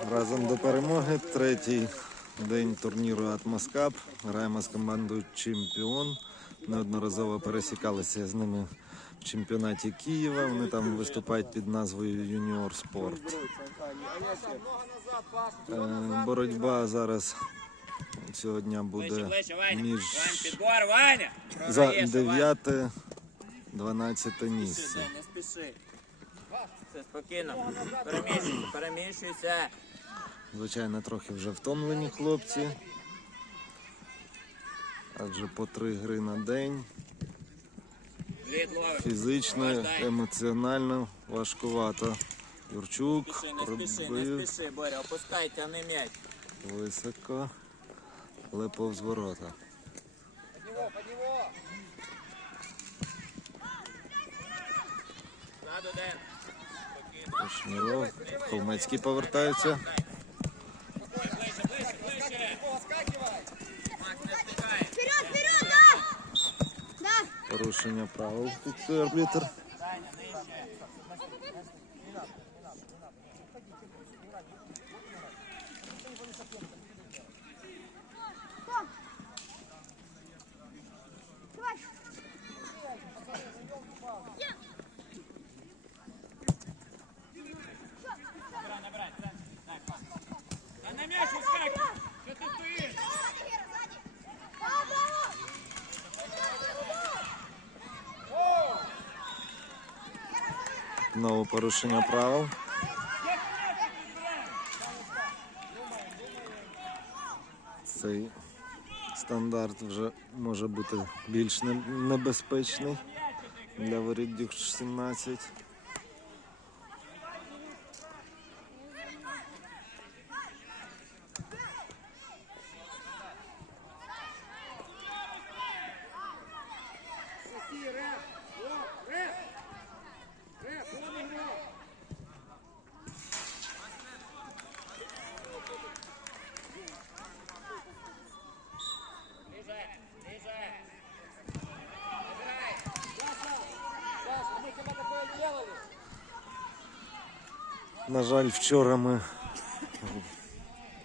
Разом до перемоги. Третій день турніру Атмоскап. Граємо з командою Чемпіон. Неодноразово пересікалися з ними в чемпіонаті Києва. Вони там виступають під назвою Юніор Спорт. Е, Боротьба зараз цього дня буде між за 9-12 місце. Не. Все спокійно. Переміщуйся, переміщуйся. Звичайно, трохи вже втомлені хлопці. Адже по три гри на день. Фізично, емоціонально важкувато. Юрчук Спіши, не спіши, не спіши, Боря, опускай, тягни м'яч. високо, але повз ворота. Ззаду Ден. Спокійно. Шміров, Холмецький повертаються. Ближче, ближче, ближче. Макс, не встигає. Вперед, вперед, да! Да! Порушення правил фіксує арбітр. Саня, нижче. Давай! Набирай, набирай. Саня, дай, пас. Та на м'яч вискакуй. Що ти стоїш? Браво, браво! Знову порушення правил. Цей стандарт вже може бути більш небезпечний для воріт Дюк 17. Жаль, вчора ми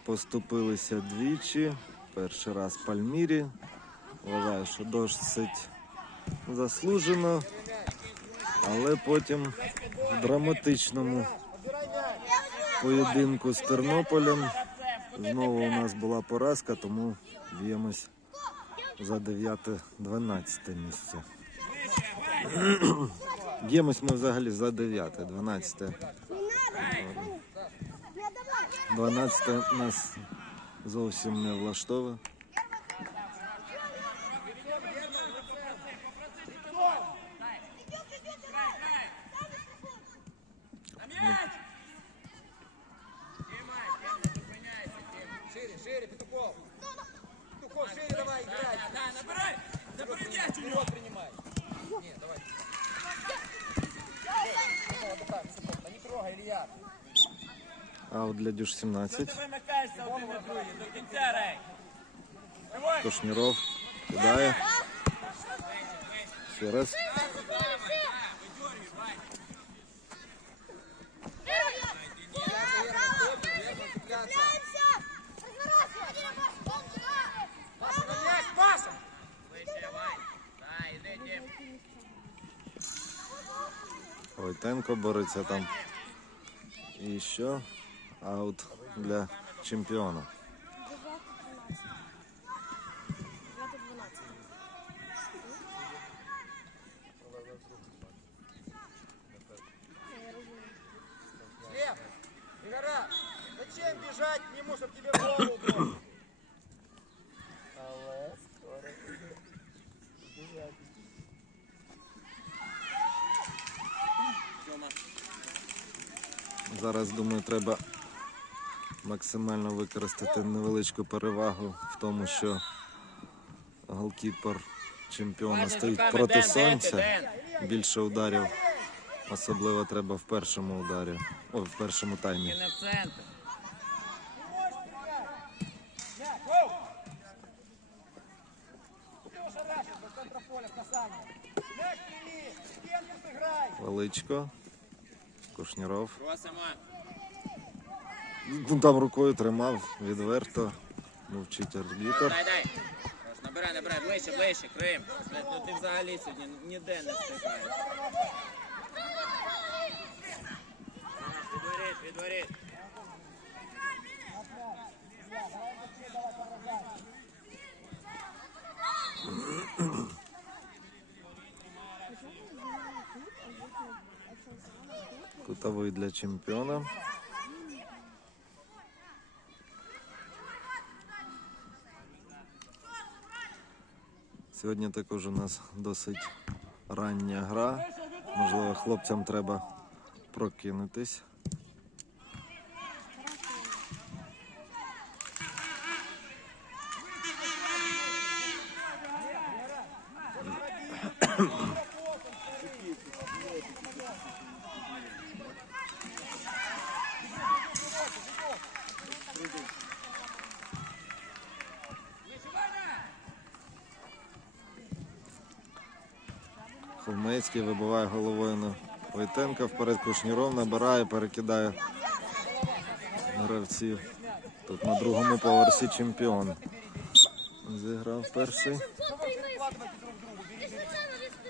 поступилися двічі. Перший раз в Пальмірі. Вважаю, що досить заслужено. Але потім в драматичному поєдинку з Тернополем знову у нас була поразка, тому б'ємось за 9-12 місце. Б'ємось ми взагалі за 9, 12. Не давай! 12 нас зовсім не влаштовує. На м'яч. Тримай, Тим, не зупиняйся, Тим. Шире, шире, Петухов. Петухов, шире давай играть. Да, да, набирай. Забери м'яч у нього. Вперед принимай. Не, давай. Вот так, Петухов. Да не трогай, Илья. Аут для Дюш Що 17. ти вимикаєшся один на другий? До кінця, Рей. Тримай. Кошніров кидає. Ще раз. Видьорюй, Вань. Цепляемся! Разворачивай! Паша, на мяч, Паша. Вище, Вань. Да, іди, Тим. Войтенко бореться там. І що? Аут для чемпіона. Слева. Игора. Зачем бежать к нему, тебе голову бросить? Але скоро. Бежать. Зараз, думаю, треба максимально використати невеличку перевагу в тому, що голкіпер чемпіона стоїть проти сонця. Більше ударів особливо треба в першому ударі. О, в першому таймі. Величко. Кушніров. Ну, Там рукою тримав відверто. Мовчить арбітер. Дай, дай. Хорош, Набирай, набирай, ближче, ближче, Крим. Ну ти взагалі сьогодні ніде не встигаєш. Відворіт, відворіт. Кутовий для чемпіона. Сьогодні також у нас досить рання гра. Можливо, хлопцям треба прокинутись. Холмецький вибиває головою на Войтенка. Вперед Кушніров набирає, перекидає гравців. Тут на другому поверсі чемпіон. Зіграв перший.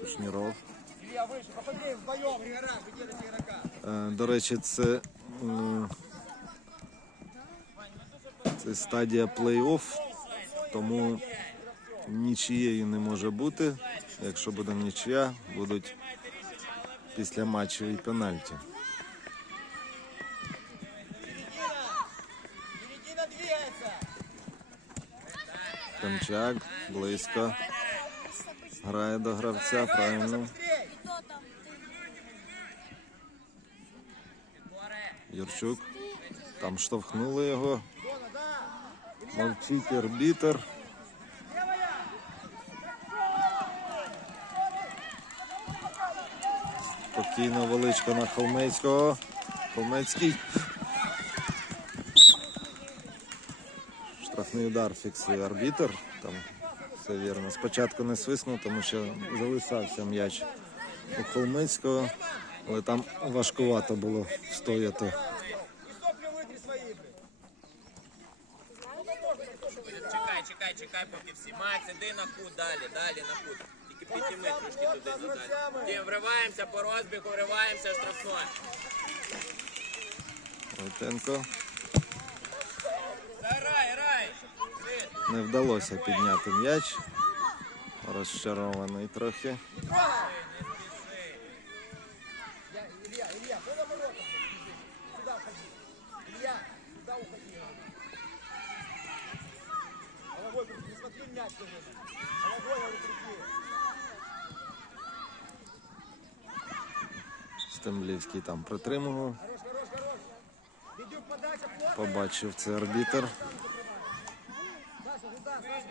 Кушніров. Е, До речі, це, це стадія плей-офф, тому нічією не може бути. Якщо буде нічия, будуть після матчу і пенальті. Кремчак близько. Грає до гравця, правильно. Юрчук. Там штовхнули його. Мовчить арбітер. Спокійно величко на Холмецького. Холмецький. Штрафний удар фіксує арбітер. Там все вірно. Спочатку не свиснув, тому що залишався м'яч у Холмецького, але там важкувато було встояти. И сопли вытри свои, блин. Чекай, чекай, чекай, поки всі. Макс, іди на кут, далі, далі на кут. Підніми трошки туди, туди. Тим, вриваємося по розбігу, вриваємося в штрафной. Войтенко. Грай, грай. Не вдалося підняти м'яч. Розчарований трохи. Головой, не смотри мяч. Головой, говорю, крути. Стемблівський там притримував. Побачив це арбітер. Саша, туда, Саша,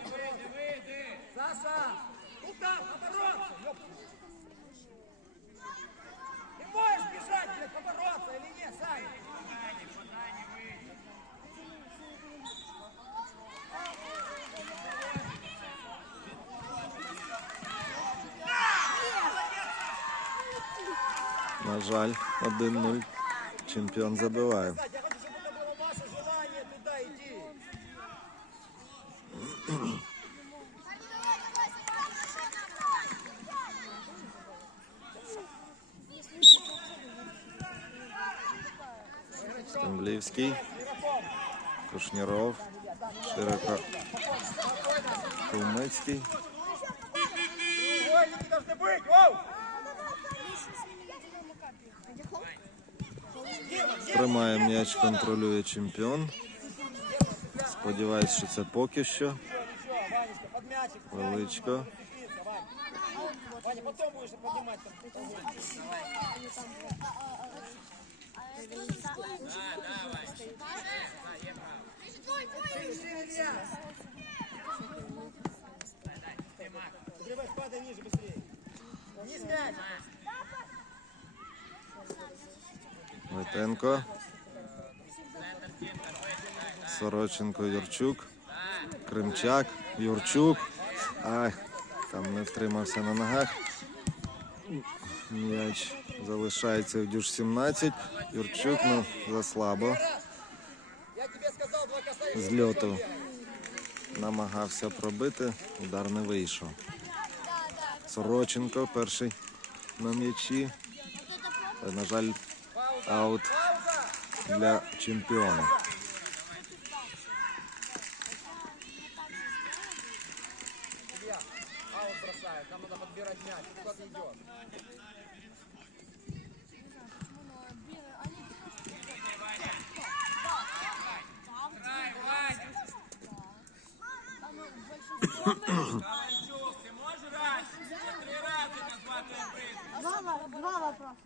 Саша, туда, побороться, ёпта. Ты можешь бежать, блядь, побороться или нет, Саня? Жаль, 1-0. Чемпіон забиває. Кстати, я хочу, чтобы м'яч, контролює чемпіон. Сподіваюсь, що це поки що. Величко. Ваня. Потом будешь поднимать. Войтенко. Сороченко, Юрчук. Кримчак, Юрчук. Ай, там не втримався на ногах. М'яч залишається в дюж 17. Юрчук, ну, заслабо. З льоту намагався пробити, удар не вийшов. Сороченко перший на м'ячі. На жаль, аут для чемпіона. Аут бросает. Нам надо подбирать мяч. Кто-то идет. Ковальчук, ти можеш раз? Три рази назвати прізвище. Два, во- два вопроса.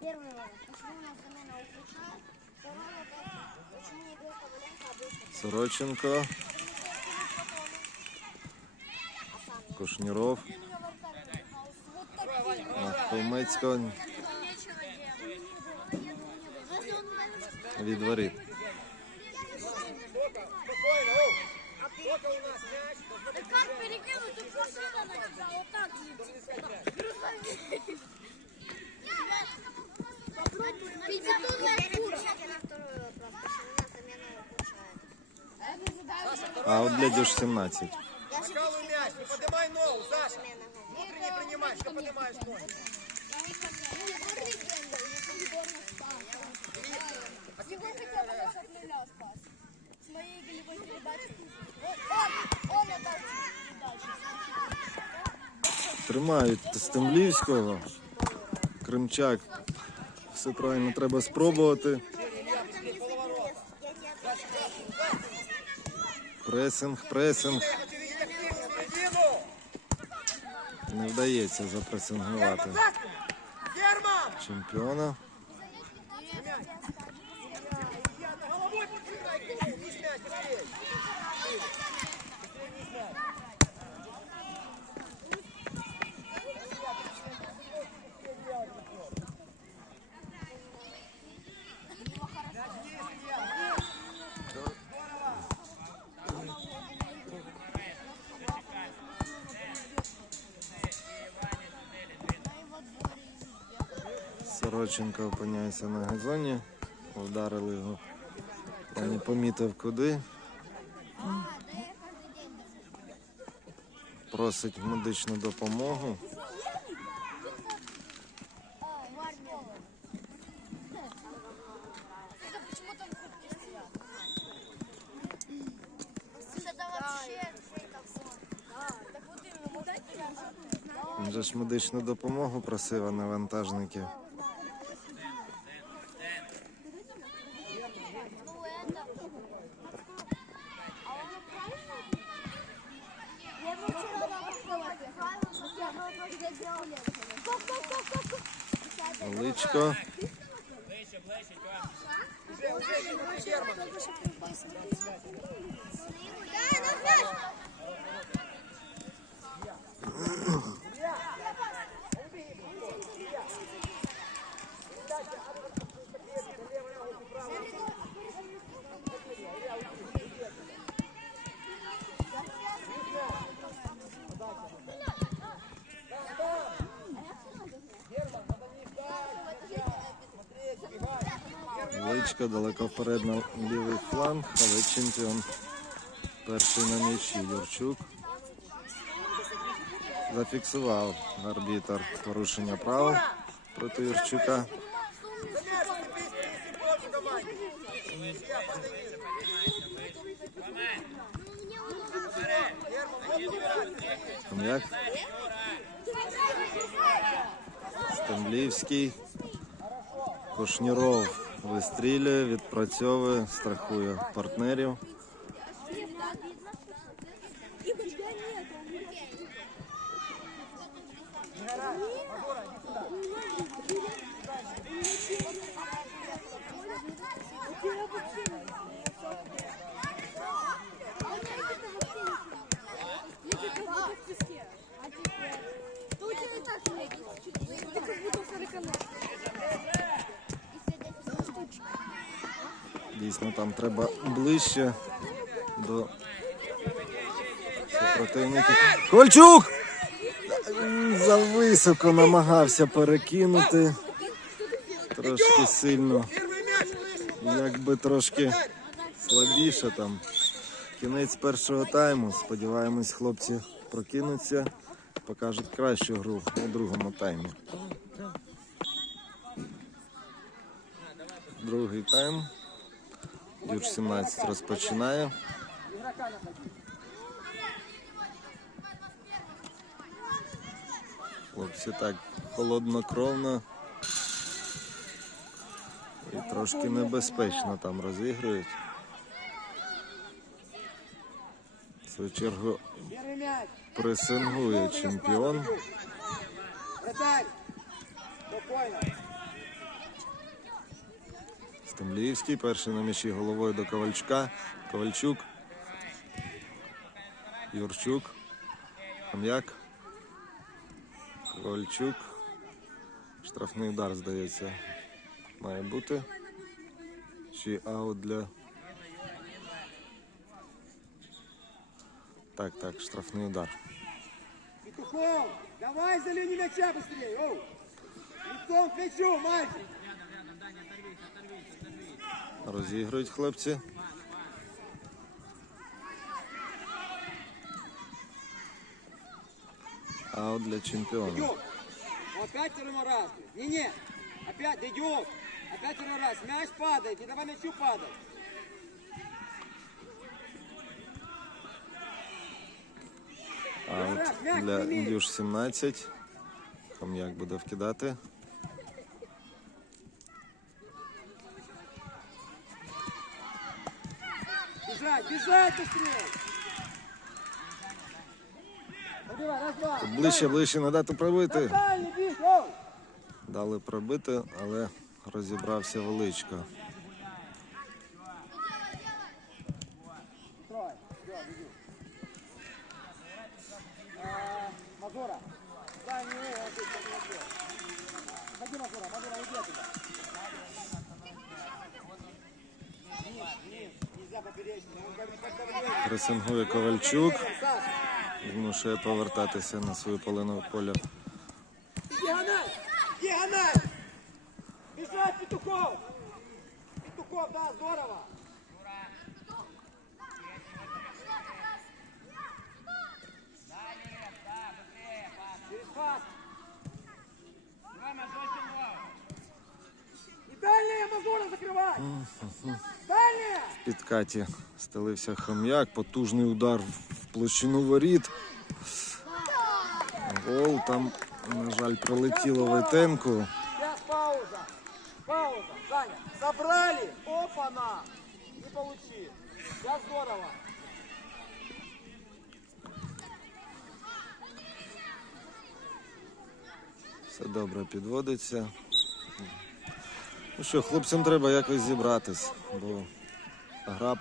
Первый вопрос. Почему нас замена исключает? Второй вопрос. Почему не играет Коваленко, а быстро? Сороченко, Кушніров, Холмецького відворіт. Как перекинуть? Вот для дюш 17. Что поднимаешь ноги. Передачу. Тримають Стемлівського. Кримчак. Все правильно треба спробувати. Пресинг, пресинг. Не вдається запресингувати чемпіона. Сороченко опиняється на газоні. Вдарили його. Я не помітив куди. Просить медичну допомогу. Почему там куртки стоят? Это вообще Так вот именно, вот это Він же ж медичну допомогу просив, а не вантажників. Стоп. Личко. Ближче, ближче, Тьом. Уже, уже, Герман. Да, на мяч! Личко далеко вперед на лівий фланг, але чемпіон перший на м'ячі Юрчук. Зафіксував арбітр порушення прав проти Юрчука. За мяч, если вистрілює, відпрацьовує, страхує партнерів. Ты как будто сороконожка. Дійсно, там треба ближче до супротивників. Кольчук! Зависоко намагався перекинути. Трошки сильно. Якби трошки слабіше там. Кінець першого тайму. Сподіваємось, хлопці прокинуться, покажуть кращу гру у другому таймі. Другий тайм. Дюж 17 розпочинає. Хлопці так холоднокровно і трошки небезпечно там розігрують. В чергу пресингує чемпіон. Вратарь. Спокойно. Перший на м'ячі головою до Ковальчука. Ковальчук. Юрчук. Хам'як. Ковальчук. Штрафний удар, здається, має бути. Чи аут для. Так, так, штрафний удар. Давай за линию мяча быстрее. Лицом к мячу, мальчик. Розігрують хлопці. Аут для чемпіона. Ну, опять второй раз. Не-не. Опять идем. Опять второй раз. Мяч падает. Не давай мячу падать. Аут для Індюш 17. Хам'як буде вкидати. Быстрее. Два. Ближче, ближче надати пробити. Дали пробити, але розібрався величко. Строй. Все, беги. А, Мазура. Дай мне его, вот здесь, вот здесь. Ходи, Мазура, Мазура, иди оттуда. Вниз, вниз. Нельзя поперечный. Он как как давление. Пресингує Ковальчук. Змушує повертатися на свою половину поля. диагональ! Диагональ! Бежать, Петухов! Петухов, да, здорово! Через пас! И дальняя Мазура закрывай! Дальняя! Підкаті стелився хам'як, потужний удар в площину воріт. Гол там, на жаль, пролетіло Войтенку. Пауза. Пауза. Саня. Собрали. Опа-на. Не получи. Сейчас здорово. Все добре підводиться. Ну що, хлопцям треба якось зібратись, бо гра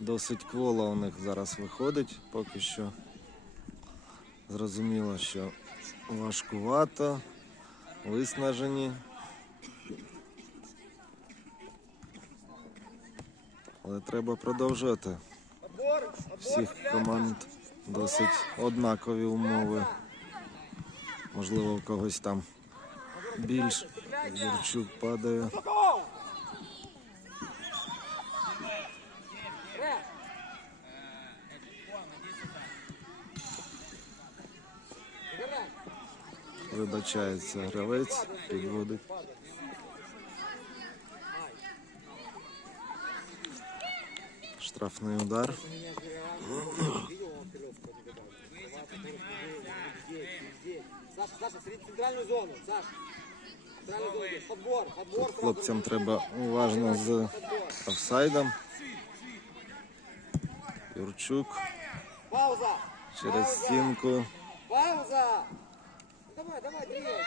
досить квола у них зараз виходить поки що. Зрозуміло, що важкувато, виснажені. Але треба продовжувати. Всіх команд досить однакові умови. Можливо, у когось там більш Юрчук падає. Вибачається гравець, підводить. Штрафний удар. Саша, Саша, среди центральную зону. Саша. Центральную зону. идешь. Подбор, подбор. сразу. Хлопцям треба уважно з Подбор. офсайдом. Юрчук Пауза. через Пауза. стінку. Пауза Ну, Давай, давай, двигайся.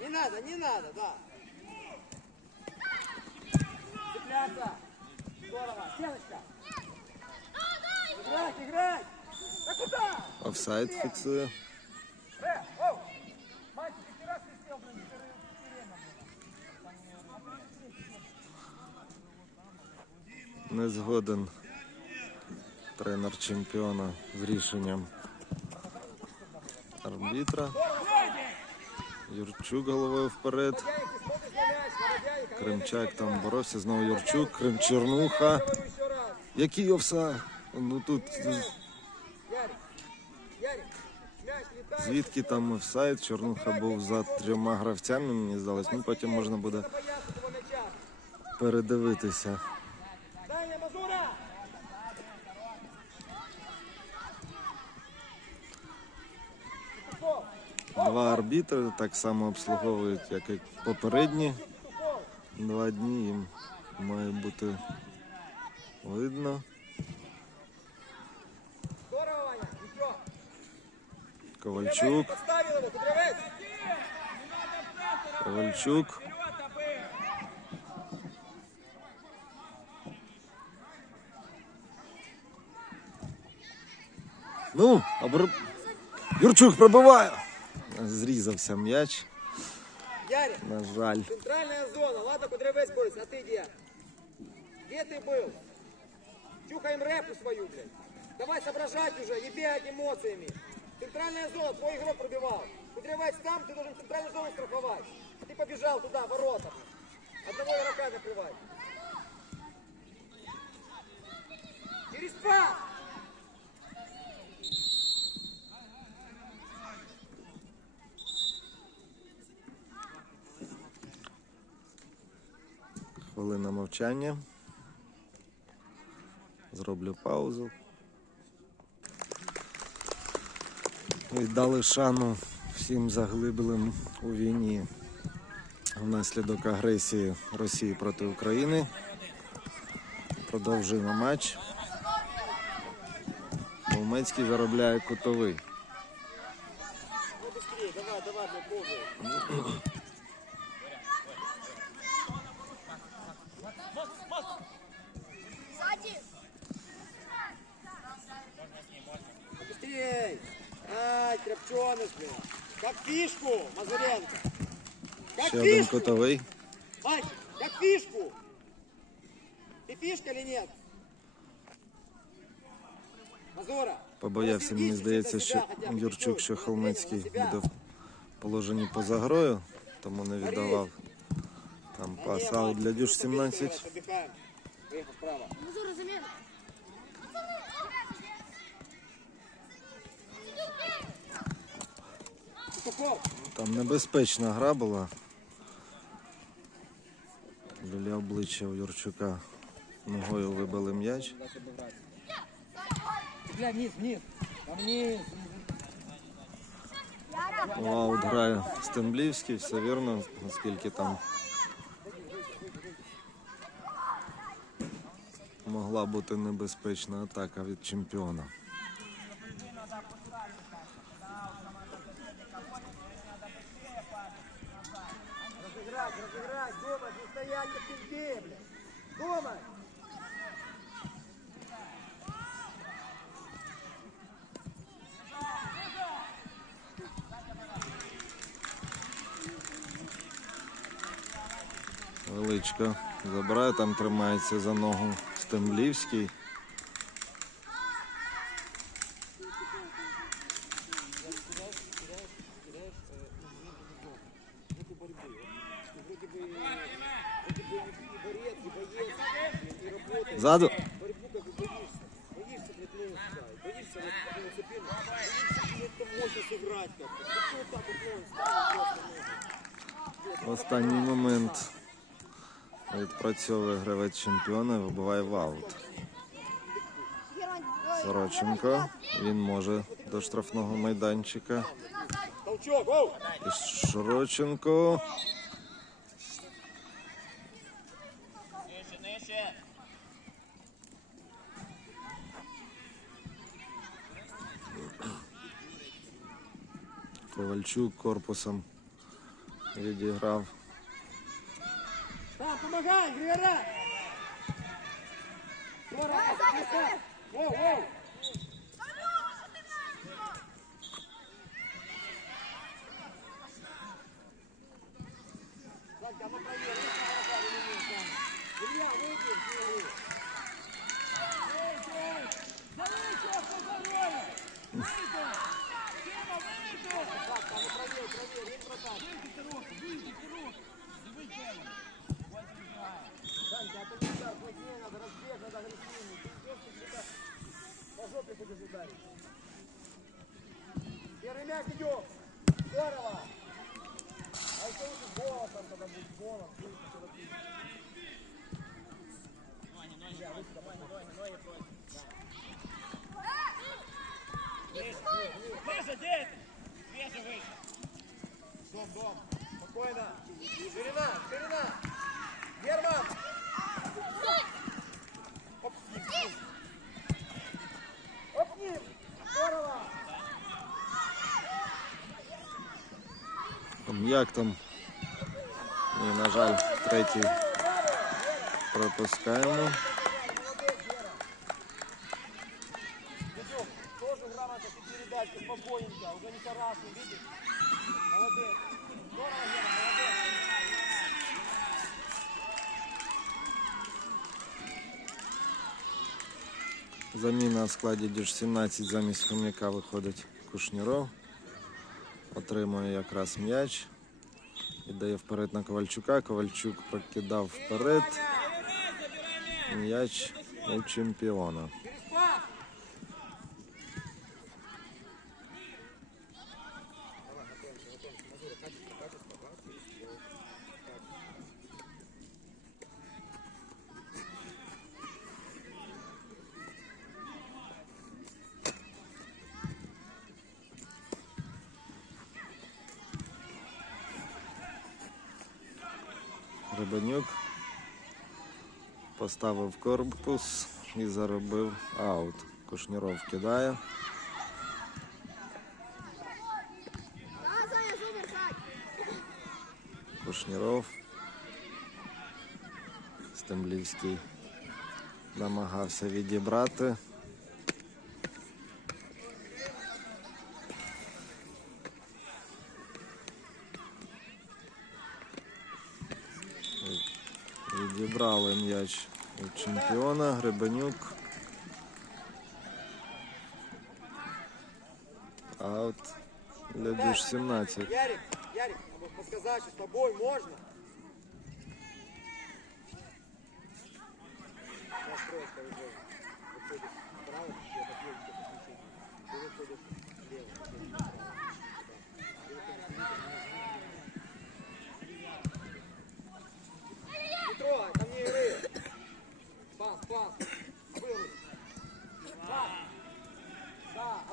Не надо, не надо, да. Цепляться. Здорово. Стеночка. Играть, играть. Да куда? Офсайд фіксує. Э, оу. Мальчик, ты раз свистел, блин, четыре- четыре, блин. Не згоден тренер чемпіона з рішенням арбітра. Юрчук головою вперед. Кримчак там боровся, знову Юрчук, Крим Чернуха. Говорю еще. Який офсайд? Ну тут звідки там офсайд? Чорнуха був за трьома гравцями, мені здалось. Ну потім можна буде передивитися. Даня, Мазура! Петухов, Два так само обслуговують, як і попередні. Два дні їм має бути видно. Ковальчук. Ковальчук. Ну, обр... Юрчук пробиває Зрізався м'яч. Ярик, На жаль. центральная зона. Ладно, Кудрявец борется, а ты где? Где ты был? Чухаем рэпу свою, блядь. Давай соображать уже, не бегать эмоциями. Центральная зона, твой игрок пробивал. Кудрявец там, ты должен центральную зону страховать. Ты побежал туда, ворота. Одного игрока накрывай. Через пас! Хвилина мовчання. Зроблю паузу. Віддали шану всім заглиблим у війні внаслідок агресії Росії проти України. Продовжуємо матч. Мовмецький заробляє кутовий. Один фишку. кутовий. Мальчик, как фишку. Ты фишка или нет? Мазура. Побоявся, мені здається, що Юрчук, що Холмецький буде в положенні поза грою, тому не віддавав там пас. Аут для Дюш 17. Отдыхаем. Поехал вправо. Мазура, замена. Там небезпечна гра була. Біля обличчя у Юрчука ногою вибили м'яч. Вниз. Ну, Аут грає Стемблівський, все вірно, наскільки там могла бути небезпечна атака від чемпіона. Думай. Величко забирає, там тримається за ногу Стемблівський. В останній момент відпрацьовує гравець чемпіона вибиває в аут. Сороченко. Він може до штрафного майданчика. І Широченко. Ковальчук корпусом відіграв. Так, помагай, Григора! Григора, Воу, воу! там тогда будет голом, будет что-то Ноги, ноги, ноги, ноги, ноги, Выше, дед! Выше, выше! Дом, дом! Спокойно! Ширина, ширина! Герман! Оп, Оп, Здорово! Там, як там Ні, на жаль, третій пропускаємо. Заміна в складі Діж 17 замість хом'яка виходить Кушніров. Отримує якраз м'яч. Ідає вперед на Ковальчука. Ковальчук покидав вперед. М'яч у чемпіона. Через пас. Рибанюк поставив корпус і заробив аут. Кушніров кидає. Кушніров. Стемблівський намагався відібрати. Відібрали м'яч у чемпіона Гребенюк. Аут Лебіж Дюш 17. Ярик, Ярик, подсказать, что с тобой можно? Настройка уже.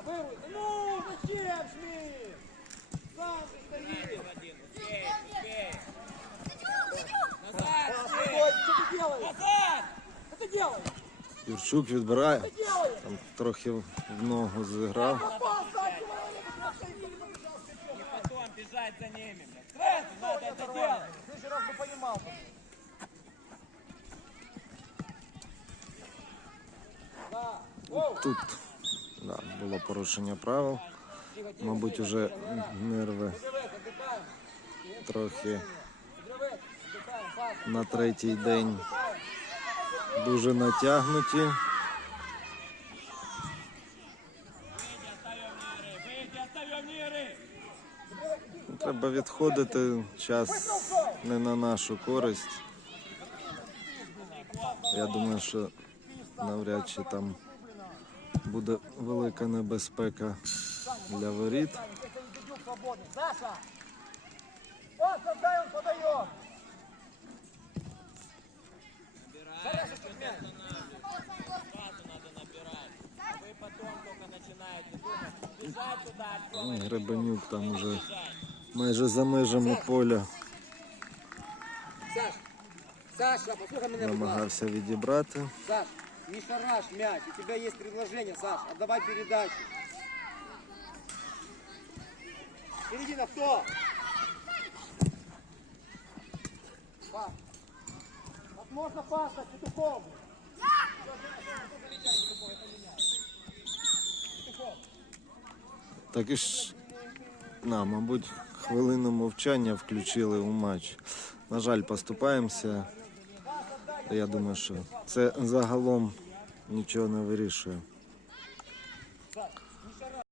Да, обыруй. Ну, зачем жми? Сам же стоит. Один, успей, успей! Ой, что ты делаешь? Назад! Что ты делаешь? Юрчук відбирає. Что ты делаешь? Там трохи в ногу зіграв. Пас, дай человека, пожалуйста, Не потом бежать за ними, блядь. Сразу надо это делать! В следующий раз бы понимал. Да. Оу. Тут да, було порушення правил. Тихо, тихо, Мабуть, тихо, уже тихо, да. нерви Древес, отдыхаем. трохи Древес, отдыхаем. Пас. на третій день дуже натягнуті. Выйди, оставим миры! Треба відходити. Час не на нашу користь. Я думаю, що навряд чи там буде велика небезпека для воріт. Гребенюк там уже майже за межами поля намагався відібрати. Не шараш мяч. У тебя есть предложение, Саш. Отдавай передачу. Середина кто? Пас. Вот можно пас на Петухову. Петухов. Так і ж, на, мабуть, хвилину мовчання включили у матч. На жаль, поступаємося. Я думаю, що це загалом нічого не вирішує.